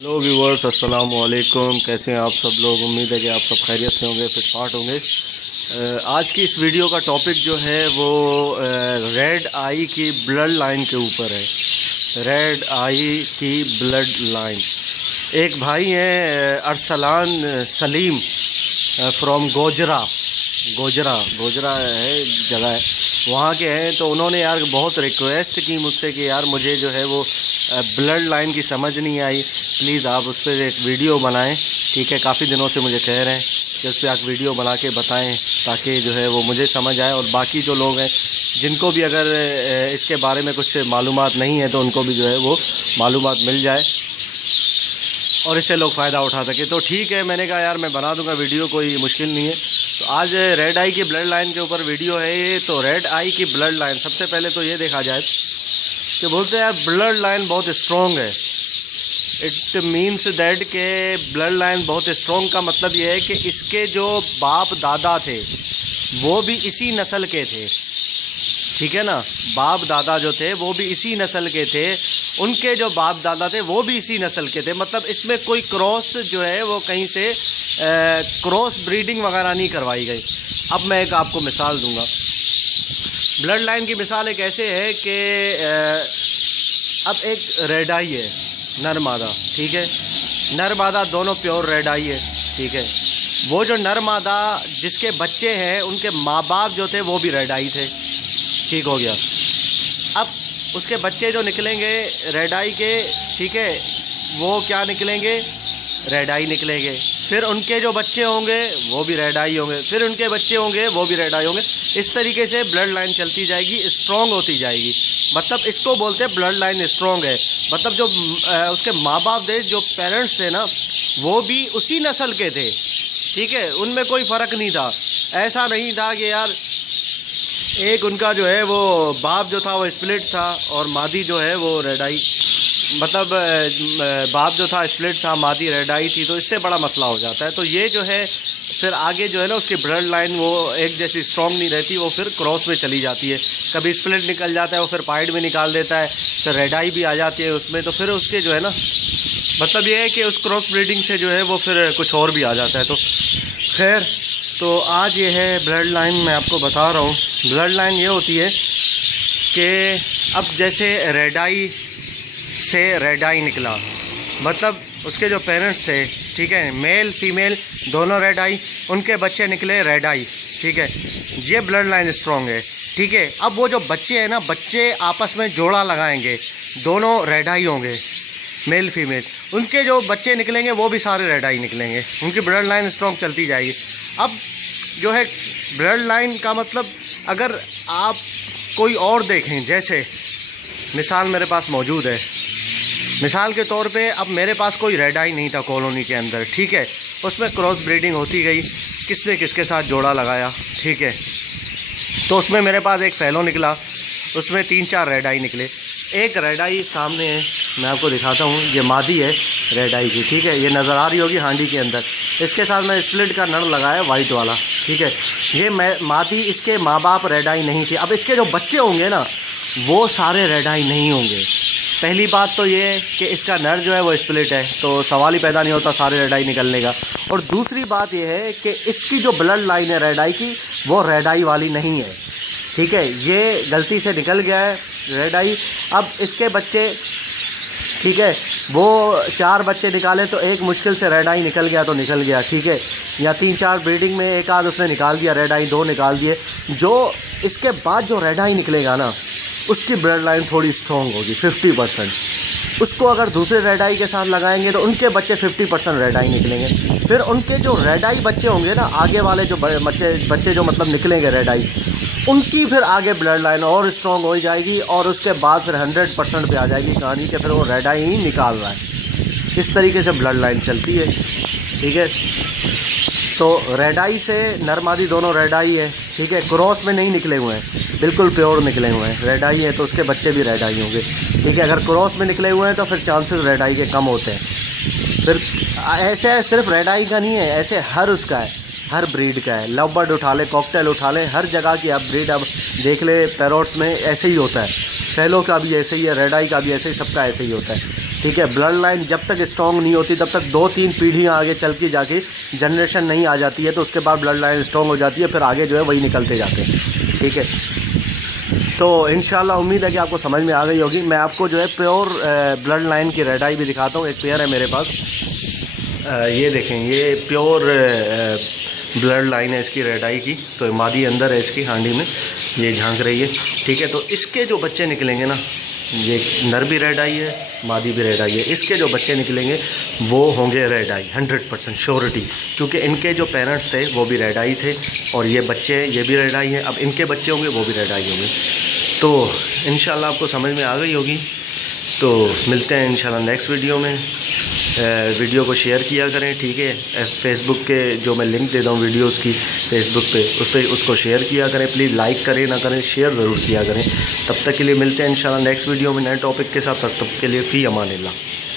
Hello viewers, अस्सलाम वालेकुम। कैसे हैं आप सब लोग? उम्मीद है कि आप सब खैरियत से होंगे, फिट फाट होंगे। आज की इस वीडियो का टॉपिक जो है वो रेड आई की ब्लड लाइन के ऊपर है। रेड आई की ब्लड लाइन। एक भाई हैं अरसलान सलीम फ्रॉम गोजरा है जगह है, वहाँ के हैं। तो उन्होंने यार बहुत रिक्वेस्ट की मुझसे कि यार मुझे जो है वो ब्लड लाइन की समझ नहीं आई, प्लीज़ आप उस पर एक वीडियो बनाएं। ठीक है, काफ़ी दिनों से मुझे कह रहे हैं कि उस पर आप वीडियो बना के बताएं ताकि जो है वो मुझे समझ आए और बाकी जो लोग हैं जिनको भी अगर इसके बारे में कुछ मालूमात नहीं है तो उनको भी जो है वो मालूमात मिल जाए और इससे लोग फ़ायदा उठा सके। तो ठीक है, मैंने कहा यार मैं बना दूंगा वीडियो, कोई मुश्किल नहीं है। तो आज रेड आई की ब्लड लाइन के ऊपर वीडियो है ये। तो रेड आई की ब्लड लाइन, सबसे पहले तो ये देखा जाए कि बोलते हैं यार ब्लड लाइन बहुत स्ट्रॉन्ग है। इट मीन्स दैट के ब्लड लाइन बहुत स्ट्रॉन्ग का मतलब ये है कि इसके जो बाप दादा थे वो भी इसी नस्ल के थे। ठीक है ना, बाप दादा जो थे वो भी इसी नस्ल के थे, उनके जो बाप दादा थे वो भी इसी नस्ल के थे। मतलब इसमें कोई क्रॉस जो है वो कहीं से क्रॉस ब्रीडिंग वगैरह नहीं करवाई गई। अब मैं एक आपको मिसाल दूंगा। ब्लड लाइन की मिसाल एक ऐसे है कि अब एक रेड आई है, नर मादा। ठीक है, नर मादा दोनों प्योर रेड आई है। ठीक है, वो जो नर मादा जिसके बच्चे हैं उनके माँ बाप जो थे वो भी रेड आई थे। ठीक हो गया। अब उसके बच्चे जो निकलेंगे रेड आई के, ठीक है, वो क्या निकलेंगे? रेड आई निकलेंगे। फिर उनके जो बच्चे होंगे वो भी रेड आई होंगे, फिर उनके बच्चे होंगे वो भी रेड आई होंगे। इस तरीके से ब्लड लाइन चलती जाएगी, स्ट्रॉन्ग होती जाएगी। मतलब इसको बोलते हैं ब्लड लाइन स्ट्रॉन्ग है। मतलब जो उसके माँ बाप थे, जो पेरेंट्स थे ना, वो भी उसी नस्ल के थे। ठीक है, उनमें कोई फ़र्क नहीं था। ऐसा नहीं था कि यार एक उनका जो है वो बाप जो था वो स्प्लिट था और मादी जो है वो रेड आई, मतलब बाप जो था स्प्लिट था, मादी रेड आई थी। तो इससे बड़ा मसला हो जाता है। तो ये जो है फिर आगे जो है ना उसकी ब्लड लाइन वो एक जैसी स्ट्रॉन्ग नहीं रहती, वो फिर क्रॉस में चली जाती है। कभी स्प्लिट निकल जाता है, वो फिर पाइड में निकाल देता है, फिर रेड आई भी आ जाती है उसमें। तो फिर उसके जो है ना मतलब ये है कि उस क्रॉस ब्रीडिंग से जो है वो फिर कुछ और भी आ जाता है। तो खैर, तो आज ये है ब्लड लाइन, मैं आपको बता रहा हूँ। ब्लड लाइन ये होती है कि अब जैसे रेड आई से रेड आई निकला, मतलब उसके जो पेरेंट्स थे, ठीक है, मेल फीमेल दोनों रेड आई, उनके बच्चे निकले रेड आई। ठीक है, ये ब्लड लाइन स्ट्रॉन्ग है। ठीक है, अब वो जो बच्चे हैं ना, बच्चे आपस में जोड़ा लगाएंगे, दोनों रेड आई होंगे, मेल फीमेल। उनके जो बच्चे निकलेंगे वो भी सारे रेड आई निकलेंगे, उनकी ब्लड लाइन स्ट्रॉन्ग चलती जाएगी। अब जो है ब्लड लाइन का मतलब, अगर आप कोई और देखें, जैसे मिसाल मेरे पास मौजूद है, मिसाल के तौर पे अब मेरे पास कोई रेड आई नहीं था कॉलोनी के अंदर। ठीक है, उसमें क्रॉस ब्रीडिंग होती गई, किसने किसके साथ जोड़ा लगाया। ठीक है, तो उसमें मेरे पास एक फैलो निकला, उसमें 3-4 रेड आई निकले। एक रेड आई सामने है, मैं आपको दिखाता हूँ, ये मादी है रेड आई की। ठीक है, ये नज़र आ रही होगी हांडी के अंदर। इसके साथ मैं स्प्लिट का नर लगाया वाइट वाला। ठीक है, ये मादी, इसके माँ बाप रेड आई नहीं थी। अब इसके जो बच्चे होंगे ना वो सारे रेड आई नहीं होंगे। पहली बात तो ये है कि इसका नर जो है वो स्प्लिट है, तो सवाल ही पैदा नहीं होता सारे रेड आई निकलने का। और दूसरी बात ये है कि इसकी जो ब्लड लाइन है रेड आई की, वो रेड आई वाली नहीं है। ठीक है, ये गलती से निकल गया है रेड आई। अब इसके बच्चे, ठीक है, वो 4 बच्चे निकाले तो एक मुश्किल से रेड आई निकल गया तो निकल गया। ठीक है, या 3-4 ब्रीडिंग में एक आध उसने निकाल दिया, रेड आई 2 निकाल दिए। जो इसके बाद जो रेड आई निकलेगा ना, उसकी ब्लड लाइन थोड़ी स्ट्रॉन्ग होगी, 50%। उसको अगर दूसरे रेड आई के साथ लगाएंगे तो उनके बच्चे 50% रेड आई निकलेंगे। फिर उनके जो रेड आई बच्चे होंगे ना, आगे वाले जो बच्चे जो मतलब निकलेंगे रेड आई, उनकी फिर आगे ब्लड लाइन और स्ट्रॉन्ग हो जाएगी और उसके बाद फिर 100% पे आ जाएगी कहानी के फिर वो रेड आई ही निकाल रहा है। इस तरीके से ब्लड लाइन चलती है। ठीक है, तो रेड आई से नर मादी दोनों रेड आई है। ठीक है, क्रॉस में नहीं निकले हुए हैं, बिल्कुल प्योर निकले हुए हैं। रेड आई है तो उसके बच्चे भी रेड आई होंगे। ठीक है, अगर क्रॉस में निकले हुए हैं तो फिर चांसेस रेड आई के कम होते हैं। फिर ऐसे सिर्फ रेड आई का नहीं है, ऐसे हर उसका है। हर ब्रीड का है। लव बर्ड उठा ले, कॉकटेल उठा ले, हर जगह की आप ब्रीड अब देख ले, पैरोट्स में ऐसे ही होता है, फैलो का भी ऐसे ही है, रेड आई का भी ऐसे ही, सबका ऐसे ही होता है, ठीक है। ब्लड लाइन जब तक स्ट्रॉन्ग नहीं होती तब तक 2-3 पीढ़ियाँ आगे चल के जाके जनरेशन नहीं आ जाती है, तो उसके बाद ब्लड लाइन स्ट्रॉन्ग हो जाती है, फिर आगे जो है वही निकलते जाते हैं, ठीक है। तो इंशाल्लाह उम्मीद है कि आपको समझ में आ गई होगी। मैं आपको जो है प्योर ब्लड लाइन की रेड आई भी दिखाता हूँ, एक पेयर है मेरे पास, ये देखें, ये प्योर ब्लड लाइन है इसकी रेड आई की। तो मादी अंदर है इसकी हांडी में, ये झांक रही है, ठीक है। तो इसके जो बच्चे निकलेंगे ना, ये नर भी रेड आई है, मादी भी रेड आई है, इसके जो बच्चे निकलेंगे वो होंगे रेड आई 100% श्योरिटी, क्योंकि इनके जो पेरेंट्स थे वो भी रेड आई थे और ये बच्चे, ये भी रेड आई हैं, अब इनके बच्चे होंगे वो भी रेड आई होंगे। तो इंशाल्लाह आपको समझ में आ गई होगी। तो मिलते हैं इंशाल्लाह नेक्स्ट वीडियो में। वीडियो को शेयर किया करें, ठीक है। फेसबुक के जो मैं लिंक देता हूँ वीडियोस की फेसबुक पे, उस पर उसको शेयर किया करें प्लीज़, लाइक करें ना करें, शेयर ज़रूर किया करें। तब तक के लिए मिलते हैं इंशाल्लाह नेक्स्ट वीडियो में नए टॉपिक के साथ। तब तक के लिए फ़ी अमान अल्लाह।